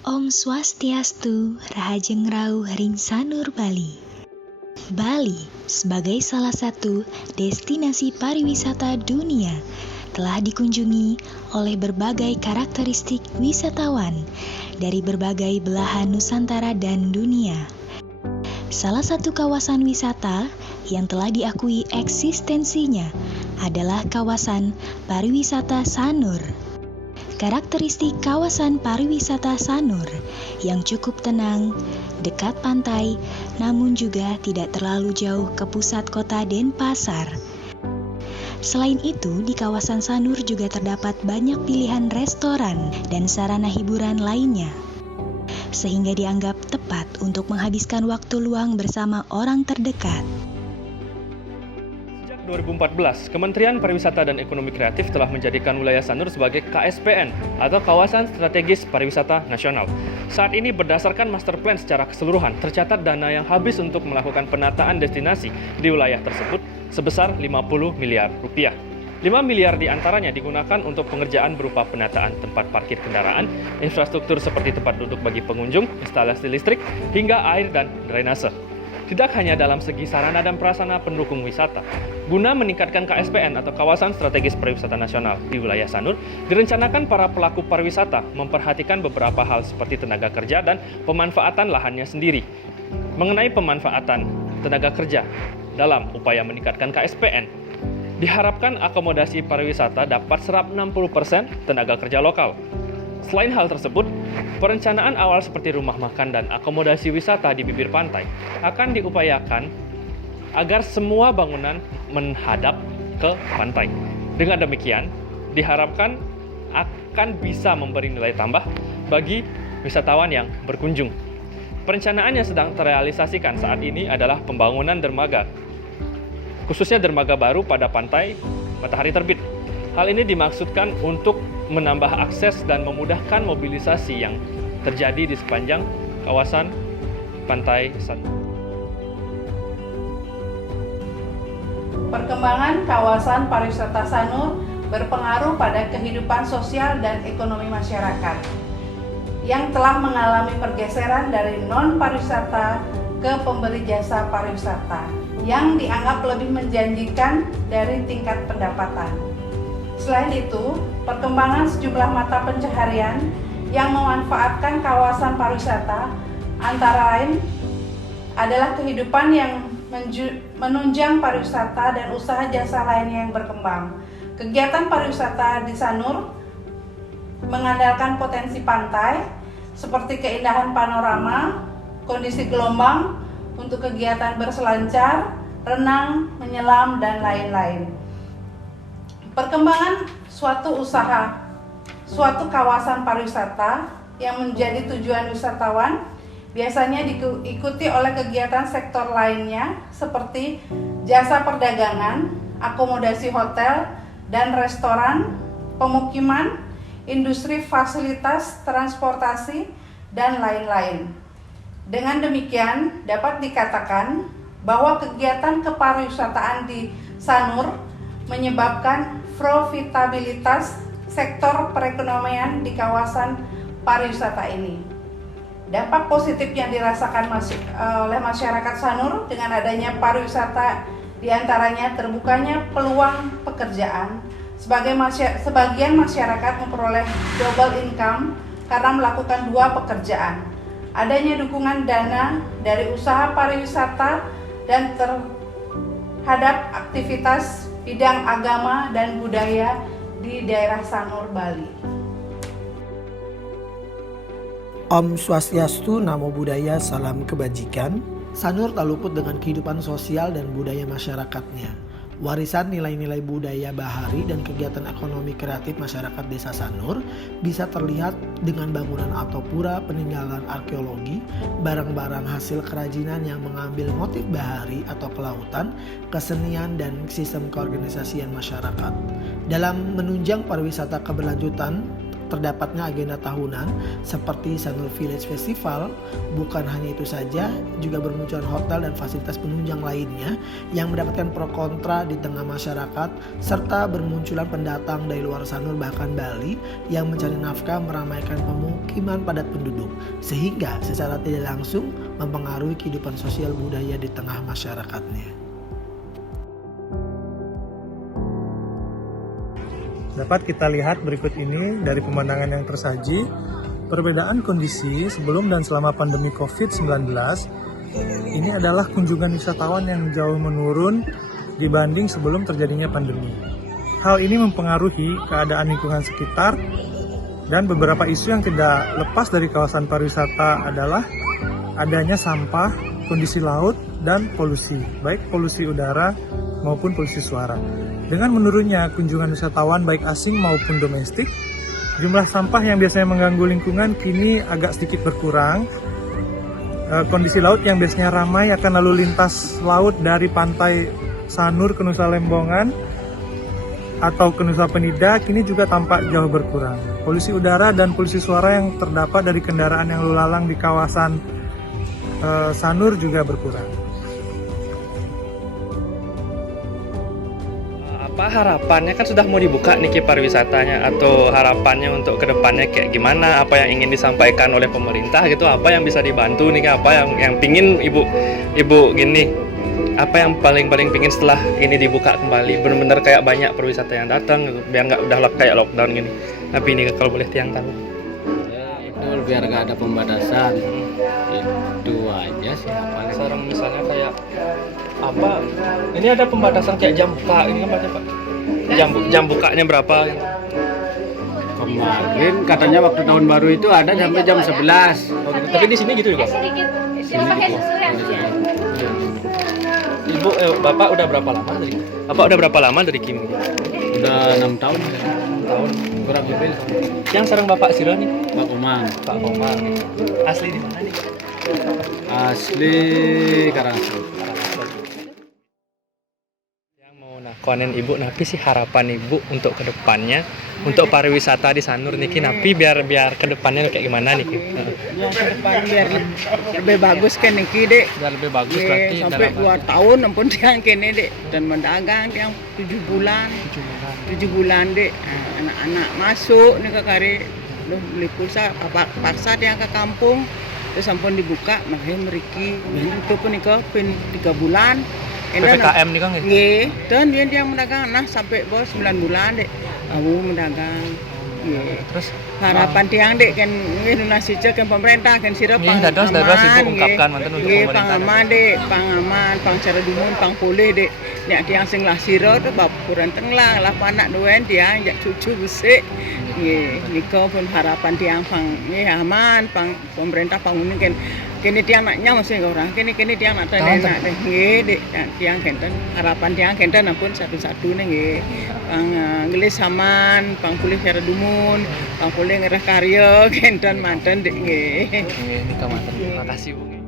Om Swastiastu, Rahajeng Rauh Ring Sanur Bali. Bali sebagai salah satu destinasi pariwisata dunia telah dikunjungi oleh berbagai karakteristik wisatawan dari berbagai belahan Nusantara dan dunia. Salah satu kawasan wisata yang telah diakui eksistensinya adalah kawasan pariwisata Sanur. Karakteristik kawasan pariwisata Sanur yang cukup tenang, dekat pantai, namun juga tidak terlalu jauh ke pusat kota Denpasar. Selain itu, di kawasan Sanur juga terdapat banyak pilihan restoran dan sarana hiburan lainnya, sehingga dianggap tepat untuk menghabiskan waktu luang bersama orang terdekat. 2014, Kementerian Pariwisata dan Ekonomi Kreatif telah menjadikan wilayah Sanur sebagai KSPN atau Kawasan Strategis Pariwisata Nasional. Saat ini berdasarkan master plan secara keseluruhan, tercatat dana yang habis untuk melakukan penataan destinasi di wilayah tersebut sebesar 50 miliar rupiah. 5 miliar diantaranya digunakan untuk pengerjaan berupa penataan tempat parkir kendaraan, infrastruktur seperti tempat duduk bagi pengunjung, instalasi listrik, hingga air dan drainase. Tidak hanya dalam segi sarana dan prasarana pendukung wisata, guna meningkatkan KSPN atau Kawasan Strategis Pariwisata Nasional di wilayah Sanur, direncanakan para pelaku pariwisata memperhatikan beberapa hal seperti tenaga kerja dan pemanfaatan lahannya sendiri. Mengenai pemanfaatan tenaga kerja dalam upaya meningkatkan KSPN, diharapkan akomodasi pariwisata dapat serap 60% tenaga kerja lokal. Selain hal tersebut, perencanaan awal seperti rumah makan dan akomodasi wisata di bibir pantai akan diupayakan agar semua bangunan menghadap ke pantai. Dengan demikian, diharapkan akan bisa memberi nilai tambah bagi wisatawan yang berkunjung. Perencanaan yang sedang terrealisasikan saat ini adalah pembangunan dermaga, khususnya dermaga baru pada pantai Matahari Terbit. Hal ini dimaksudkan untuk menambah akses dan memudahkan mobilisasi yang terjadi di sepanjang kawasan pantai Sanur. Perkembangan kawasan pariwisata Sanur berpengaruh pada kehidupan sosial dan ekonomi masyarakat yang telah mengalami pergeseran dari non-pariwisata ke pemberi jasa pariwisata yang dianggap lebih menjanjikan dari tingkat pendapatan. Selain itu, perkembangan sejumlah mata pencaharian yang memanfaatkan kawasan pariwisata antara lain adalah kehidupan yang menunjang pariwisata dan usaha jasa lainnya yang berkembang. Kegiatan pariwisata di Sanur mengandalkan potensi pantai seperti keindahan panorama, kondisi gelombang untuk kegiatan berselancar, renang, menyelam, dan lain-lain. Perkembangan suatu kawasan pariwisata yang menjadi tujuan wisatawan biasanya diikuti oleh kegiatan sektor lainnya seperti jasa perdagangan, akomodasi hotel dan restoran, pemukiman, industri fasilitas transportasi, dan lain-lain. Dengan demikian, dapat dikatakan bahwa kegiatan kepariwisataan di Sanur menyebabkan profitabilitas sektor perekonomian di kawasan pariwisata ini. Dampak positif yang dirasakan oleh masyarakat Sanur dengan adanya pariwisata diantaranya terbukanya peluang pekerjaan. Sebagian masyarakat memperoleh double income karena melakukan 2 pekerjaan. Adanya dukungan dana dari usaha pariwisata dan terhadap aktivitas bidang agama dan budaya di daerah Sanur, Bali. Om Swastiastu, Namo Buddhaya, Salam Kebajikan. Sanur tak luput dengan kehidupan sosial dan budaya masyarakatnya. Warisan nilai-nilai budaya bahari dan kegiatan ekonomi kreatif masyarakat desa Sanur bisa terlihat dengan bangunan atau pura peninggalan arkeologi, barang-barang hasil kerajinan yang mengambil motif bahari atau kelautan, kesenian, dan sistem keorganisasian masyarakat. Dalam menunjang pariwisata keberlanjutan, Terdapatnya agenda tahunan seperti Sanur Village Festival. Bukan hanya itu saja, juga bermunculan hotel dan fasilitas penunjang lainnya yang mendapatkan pro kontra di tengah masyarakat, serta bermunculan pendatang dari luar Sanur bahkan Bali yang mencari nafkah meramaikan pemukiman padat penduduk, sehingga secara tidak langsung mempengaruhi kehidupan sosial budaya di tengah masyarakatnya. Dapat kita lihat berikut ini dari pemandangan yang tersaji, perbedaan kondisi sebelum dan selama pandemi COVID-19. Ini adalah kunjungan wisatawan yang jauh menurun dibanding sebelum terjadinya pandemi. Hal ini mempengaruhi keadaan lingkungan sekitar, dan beberapa isu yang tidak lepas dari kawasan pariwisata adalah adanya sampah, kondisi laut, dan polusi, baik polusi udara maupun polusi suara. Dengan menurunnya kunjungan wisatawan baik asing maupun domestik, jumlah sampah yang biasanya mengganggu lingkungan kini agak sedikit berkurang. Kondisi laut yang biasanya ramai akan lalu lintas laut dari pantai Sanur ke Nusa Lembongan atau ke Nusa Penida kini juga tampak jauh berkurang. Polusi udara dan polusi suara yang terdapat dari kendaraan yang lalu lalang di kawasan Sanur juga berkurang. Apa harapannya, kan sudah mau dibuka nih pariwisatanya, atau harapannya untuk kedepannya kayak gimana, apa yang ingin disampaikan oleh pemerintah gitu, apa yang bisa dibantu nih, apa yang pingin ibu gini, apa yang paling pingin setelah ini dibuka kembali, benar-benar kayak banyak perwisata yang datang gitu, biar nggak udah kayak lockdown gini. Tapi ini kalau boleh tiang tahu Itu biar nggak ada pembatasan, itu aja sih. Paling sekarang misalnya kayak apa, ini ada pembatasan kayak jam buka ini kan Pak? Jam bukanya berapa? kemarin katanya waktu tahun baru itu ada sampai jam 11. Oh, gitu. Tapi di sini gitu juga. Sini gitu. Ibu, Bapak udah berapa lama dari? Bapak udah berapa lama dari Kim? Udah 6 tahun. 6 tahun. Kurang lebih. Yang sekarang Bapak Siro nih? Pak Komang. Pak Komang. Asli di mana nih? Asli Karanganyar. Yang mau nakonin Ibu, napi sih harapan Ibu untuk kedepannya, untuk pariwisata di Sanur nih, napi biar kedepannya kayak gimana nih? Yang ke depan biar lebih bagus kan Niki dek. Biar lebih bagus berarti Sampai dalam 2 tahun ampun yang kene dek, dan mendagang yang 7 bulan dek. Nah, anak-anak masuk nih ke kari beli pulsa paksa dia ke kampung, terus ampun dibuka makin meriki itu pun nih ke 3 bulan. PPKM nih Kang ya? Iya, dan dia mendagang nah sampai bawah 9 bulan dek. Aku mendagang. Iya. Terus Harapan tiang dek kan donasi cek kan pemerintah kan sirap dados Ibu ungkapkan manten untuk pemerintah. Pangaman dek, pangaman, pang cara dumun, pang pulih dek. Nek tiang sing lah sira tu bab kurang tenglang lah panak duen tiang jak cucu besik. Nggih, nika pun harapan tiang pang nggih aman, pang pemerintah pang ini kan kini tiang naknya mesti orang kini tiang nak tanya nak deh nggih dek tiang kenten harapan tiang kenten ampun satu-satu nih nggih pang ngelis aman pang pulih cara dumun pang pulih ngerah karya kenten manten dek nggih Ini manten. Terima kasih Bu.